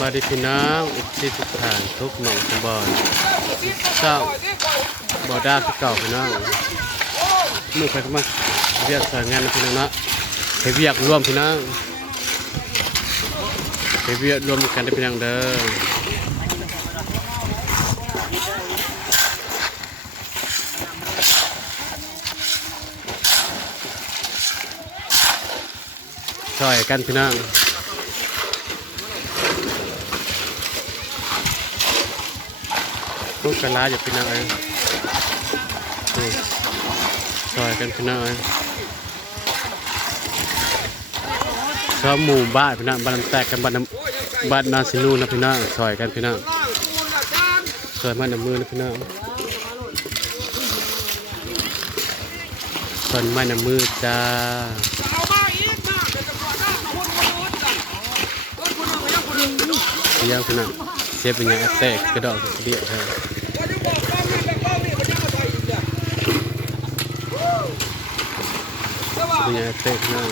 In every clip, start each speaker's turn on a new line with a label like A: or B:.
A: บาดีพี่น้องอุทิศทุกทานทุกหม่องทุกบอลเศร้าบอด้าคือเก่าพี่น้องมือไปก็มาเรียกสายงานนะพี่น้องเนาะเฮเวียกรวมพี่น้องเฮเวียกรวมกันได้พี่น้องเด้อ ซอยกันพี่น้องพูดกันล้าอยู่พี่น้องเอ้ยนี่ซอยกันพี่น้องเอ้ยชอบหมู่บ้านพี่น้องบ้านน้ำแตกกันบ้านน้ำบ้านนาซิลูนะพี่น้องซอยกันพี่น้องซอยมันน้ำมือนะพี่น้องซอยไม้น้ำมือจ้า
B: ที่ยังขน้อ
A: งเสียเป็นยังแตกกระดอกเดียวเท่า
B: วันนี้บอกกล้องนี่แบบกล้องนี่มันยังมาใส่อีกจ้
A: เป็นยังแตกพี่น้อง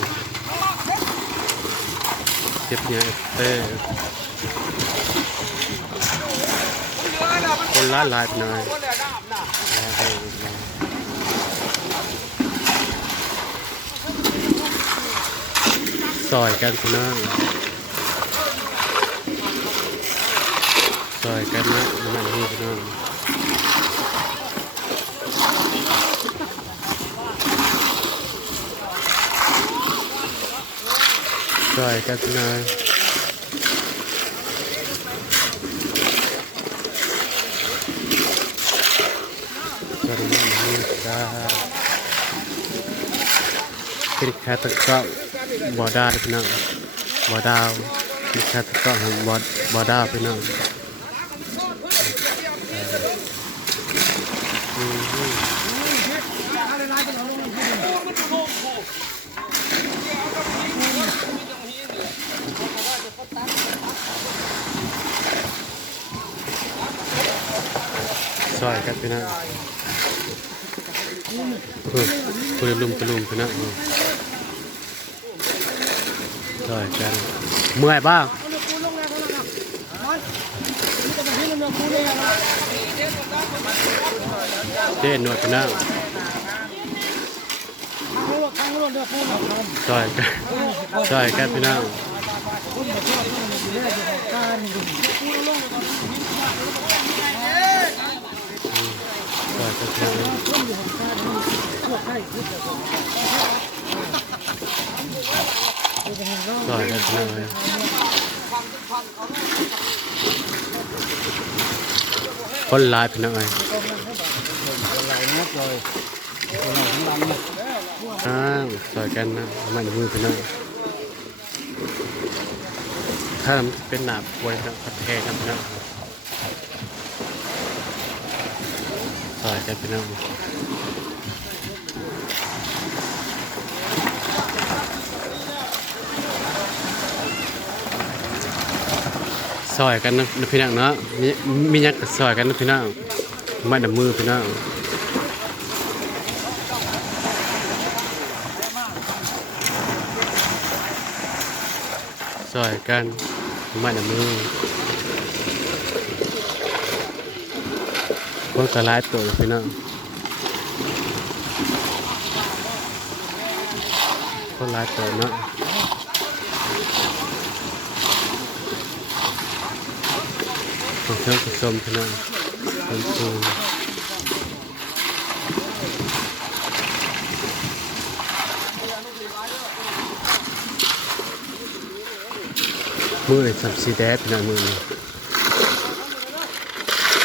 A: เจ็บยังแตก
B: มันเอนะมัน
A: คนละลายพี่อง
B: คนเหลือน้ำน่ะ
A: ซอยกันพี่น้อง ซอยกันนะน้ำมันนี่พี่น้องซอยกันพี่น้องซอยน้ำมันนี่จ้าเป็นแค่ตะเกาะบ่อดาวพี่น้องบ่อดาวเป็นแค่ตะเกาะของบ่อบ่อดาวพี่น้อง กันพี่น้องเออคุยลุมกระลุมพี่น้องอืมซอยกันเมื่อยบ้างเจ๊หนวดพี่น้องซอยกันซอยกันพี่น้อง กันพี่น้องซอยกันพี่น้องเลยคนลายพี่น้องเลยอ้าวซอยกันนะมันมือพี่น้องถ้าเป็นหนาป่วยนะพัดแทงกันพี่น้อง ซอยกันพี่น้องซอยกันนะพี่น้องเนาะมีมียักซอยกันนะพี่น้องมันดมือพี่น้องซอยกันมันมือ คนกระไล่ตัวพี่น้องคนไล่ตัวเนาะคนเชื่อผสมพี่น้องคนสูงมือเลยสับสีแดดพี่น้องมือนี้มือสับสีแดดเป็นมาได้พี่น้อ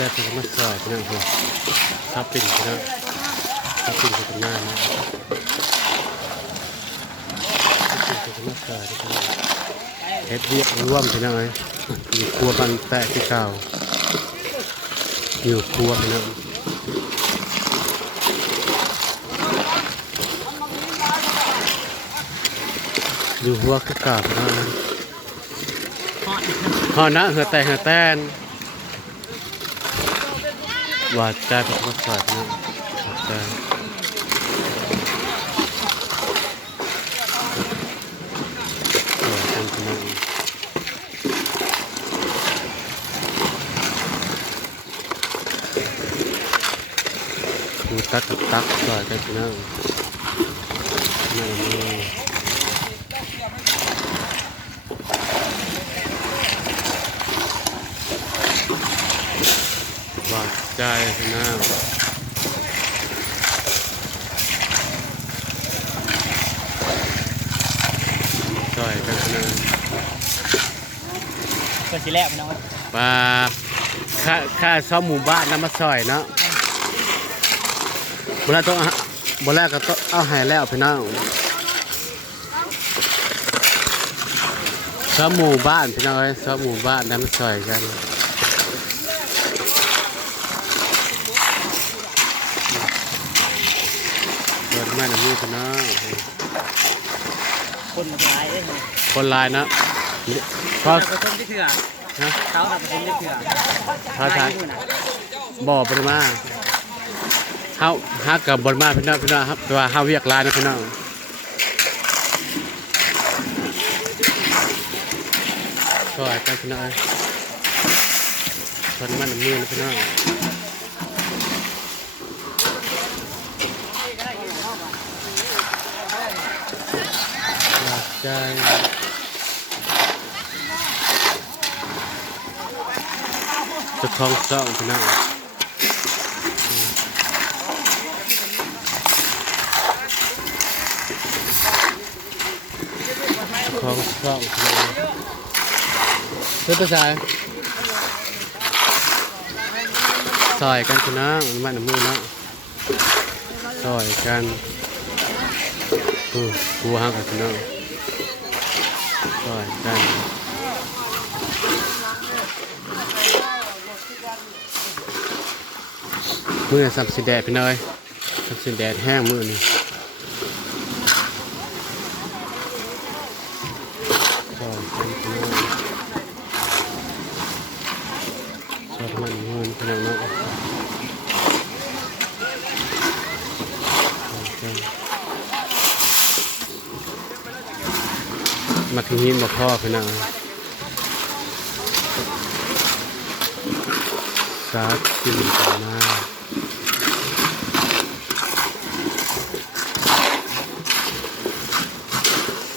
A: นี่ว่าจะลายแป๊บเป็นมาซอยพี่น้องครับถ้าปิ่นพี่น้องถ้าปิ่นจะเป็นหน้านะถ้าปิ่นจะเป็นมาซอยพี่น้องเฮ็ดเวียกร่วมพี่น้องเอ้ยอยู่ครัวบันแปะที่เก่าอยู่ครัวพี่น้องอยู่หัวคือเก่าพี่น้องฮอนะเหือแต่เหือแตน ว่าใจเป็นคนสวยนะแต่สวยจังขาดนี้ดูตักกับตักสวยจังขนาดนี้นั่นนี่ หวาน ใจนะซอยกันนะ
C: ก็สิแล้วพี่น้อง
A: ปลาค่าค่าซ่อมหมู่บ้านน้ำมาซอยเนาะเวลาต้องบนแรกก็ต้องเอาหายแล้วพี่น้องซ่อมหมู่บ้านพี่น้องเอ้ยซ่อมหมู่บ้านน้ำมาซอยกัน เปิด มาหน่อยมือพี่น้อง
C: คนร้ายเอ้ย
A: คนลายนะพอ
C: เขาคนที่เถื่อ
A: ฮะ
C: เขาทำคนที่เถื่อ
A: พอใช้บ่อปริมาเฮาฮักกับบนมาพี่น้องพี่น้องครับต่ว่าเฮาเวียกลายนะพี่น้องช่วยกันพี่น้องคนมันมือนะพี่น้องอยาก ใจจะคล้องซ่องพี่น้องของสองคือภาษาซอยกันคุณนะมันมือนะซอยกันอือกูห้า กันคุณนะซอยกันมือสับสีแดดพี่น้อยสับสีแดดแห้งมือนี่ชอบมันเงินขนาดนั้น มาถึงหินมาพ่อพี่นังสากินกันมา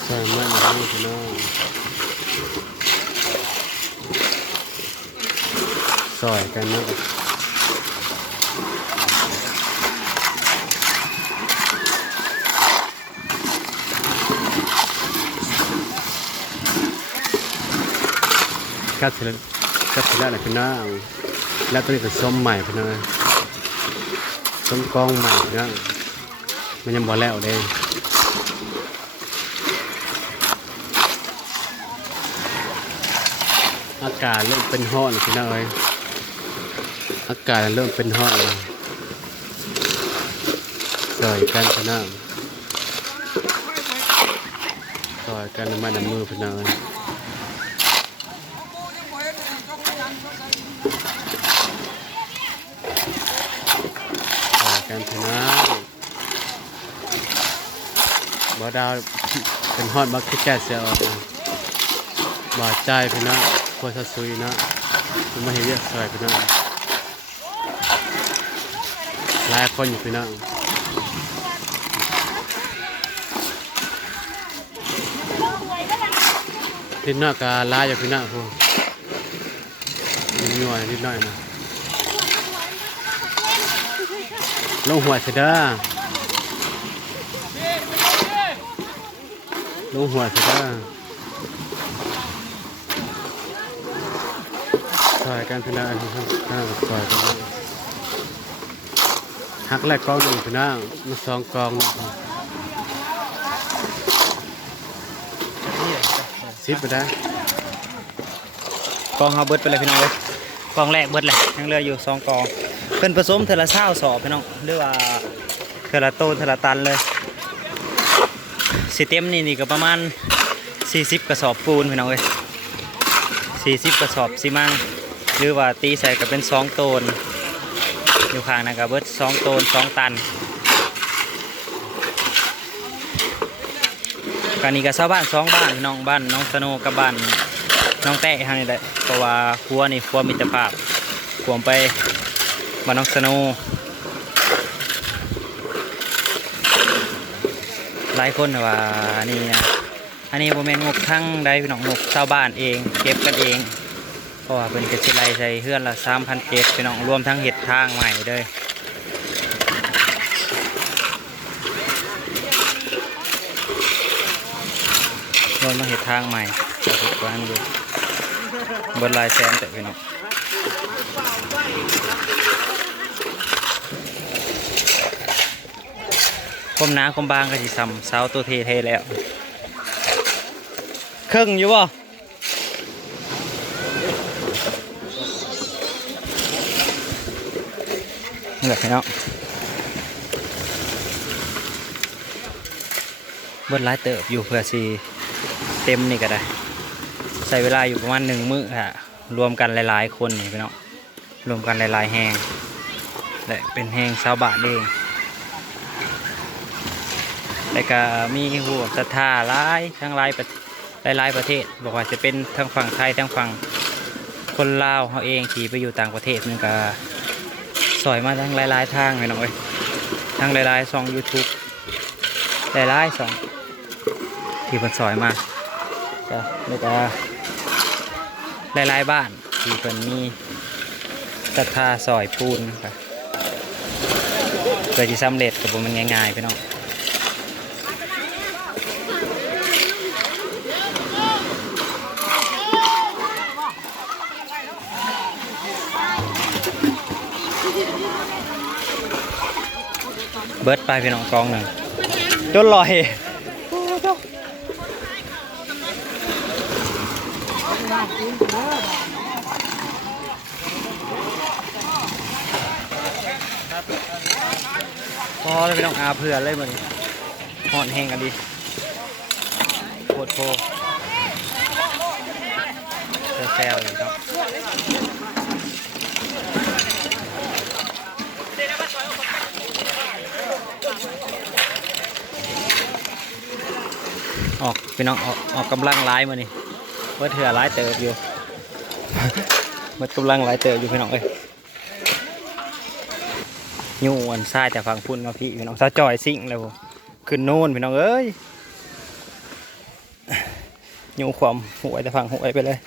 A: ใส่มันนี่พี่น้องซอยกันนะ กัดเสร็จกัดเสร็จแล้วนะพี่น้องแล้วตอนนี้ก็ส้มใหม่พี่น้องส้มกล้องใหม่พี่น้องมันยังบ่แล้วเด้อากาศเริ่มเป็นห้อนแล้วพี่น้องเอ้ยอากาศเริ่มเป็นห้อนแล้วซอยกันพี่น้องซอยกันน้ำมันน้ำมือพี่น้องซอย กันพี่น้องบ่ดาวเป็นฮอดบักที่แก่เสียออกนะบ่ใจพี่น้องโคตรซุยนะมาเห็นเรียกซอยพี่น้องหลายคนอยู่พี่น้องนิดหน้อยก็ลายอยู่พี่น้องพวกนิดหน่อยนิดหน่อยนะ ลงหัวเสด้อลงหัวเสด้อซอยกันพี่น้องอันนี้ครับข้าวซอยกันเนาะหักแรกกองหนึ่งพี่น้มาสองกองสิบไปได้
C: กองเฮาเบิดไปเลยพี่น้องเลยกองแรกเบิดเลยยังเหลืออยู่สองกอง เพิ่นผสมเทละเช้าสอบพี่น้องหรือว่าเทละโตเทละตันเลยสิเต็มนี่นี่ก็ประมาณ 40 กระสอบปูนพี่น้องเลย40 กระสอบซีมังหรือว่าตีใส่ก็เป็นสองโตน อยู่ข้างนั้นก็เบิดสองโตนสองตันการนี้ก็ชาวบ้านสองบ้านน้องบ้านน้องสโนกับบ้านน้องแต้ทางนี้แหละเพราะว่าครัวนี่ครัวมิตรภาพขวมไป บ้านน้องสโนหลายคนว่านี่นะอันนี้โมเมนงบทั้งใดพี่น้องงบชาวบ้านเอง เก็บกันเองเพราะว่าเป็นกระชิไลใส่เฮือนละสามพันเจ็ดพี่น้องรวมทั้งเห็ดทางใหม่เลยรวมทั้งเห็ดทางใหม่เห็ดกว้างดูบนลายแซมแต่พี่น้อง คมหนาคมบางก็สิซ้ำเสาตัวเทเทแล้วครึ่งอยู่บ่แหละพี่น้องเบิดหลายเติบอยู่เพื่อสีเต็มนี่ก็ได้ใช้เวลาอยู่ประมาณหนึ่งมื้อฮะรวมกันหลาย ๆ คนนี่พี่น้อง รวมกันหลาย ๆ แหงและเป็นแหงชาวบ้านเองแล้วก็มีหัวศรัทธาหลายทั้งหลายประหลายๆประเทศ บอกว่าจะเป็นทั้งฝั่งไทยทั้งฝั่งคนลาวเขาเองที่ไปอยู่ต่างประเทศนึงก็สอยมาทั้งหลายๆทางเลยน้องเอ้ยทั้งหลายๆช่อง YouTube หลายๆช่องที่เพิ่นสอยมาจ้ะแล้วก็หลายๆบ้านที่เพิ่นมี ศรัทธาสอยปูนครับเพื่อที่สำเร็จกับมันง่ายๆพี่น้องเบิร์ดไปพี่น้องกองหนึ่งจนลอย พอเลยพี่น้องอาเผื่อเลยมันหอนแห้งกันดีโคตรโคแซวอยู่ครับออกพี่น้องออกออกกำลังร้ายมานี่เมื่อเถื่อร้ายเติบอยู่เมื่อกำลังร้ายเติบอยู่พี่น้องเอ้ย ยูอันซ้ายแต่ฝั่งพุ่นมาพี่พี่น้องซาจอยสิ่งเลยผมขึ้นโน่นพี่น้องเอ้ยยูความหวยแต่ฝั่งหวยไปเลย